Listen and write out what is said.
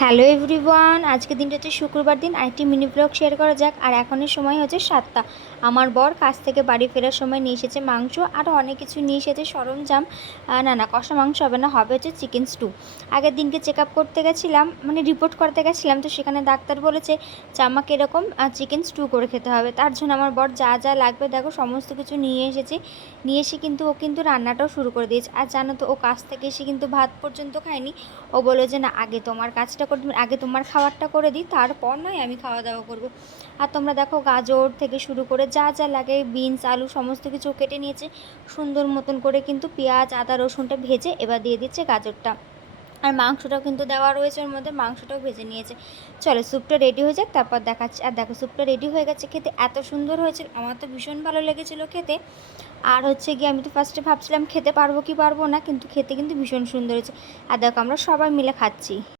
Hello everyone, আজকে দিনটা হচ্ছে শুক্রবার দিন। আরেকটি মিনি ব্লগ শেয়ার করা যাক। আর এখনের সময় হচ্ছে 7টা। আমার বর কাজ থেকে বাড়ি ফেরার সময় নিয়ে এসেছে মাংস, আরও অনেক কিছু নিয়ে এসেছে সরঞ্জাম। না কষা মাংস হবে না, হবে হচ্ছে চিকেন স্টু। আগের দিনকে চেক আপ করতে গেছিলাম, মানে রিপোর্ট করতে গেছিলাম, তো সেখানে ডাক্তার বলেছে যে আমাকে এরকম চিকেন স্টু করে খেতে হবে। তার জন্য আমার বর যা যা লাগবে দেখো সমস্ত কিছু নিয়ে এসেছে। নিয়ে এসে কিন্তু ও কিন্তু রান্নাটাও শুরু করে দিয়েছে। আর জানো তো, ও কাজ থেকে এসে কিন্তু ভাত পর্যন্ত খায়নি। ও বললো যে না, আগে তোমার কাজটা করে, আগে তোমার খাবারটা করে দিই, তারপর নয় আমি খাওয়া দাওয়া করব। আর তোমরা দেখো, গাজর থেকে শুরু করে যা যা লাগে, বিনস আলু সমস্ত কিছু কেটে নিয়েছে সুন্দর মতন করে। কিন্তু পেঁয়াজ আদা রসুনটা ভেজে এবার দিয়ে দিচ্ছে গাজরটা। আর মাংসটাও কিন্তু দেওয়া রয়েছে ওর মধ্যে, মাংসটাও ভেজে নিয়েছে। চলো স্যুপটা রেডি হয়ে যাক, তারপর দেখাচ্ছি। আর দেখো স্যুপটা রেডি হয়ে গেছে, খেতে এত সুন্দর হয়েছে, আমার তো ভীষণ ভালো লেগেছিলো খেতে। আর হচ্ছে গিয়ে আমি তো ফার্স্টে ভাবছিলাম খেতে পারবো কি পারবো না, কিন্তু খেতে কিন্তু ভীষণ সুন্দর হয়েছে। আর দেখো আমরা সবাই মিলে খাচ্ছি।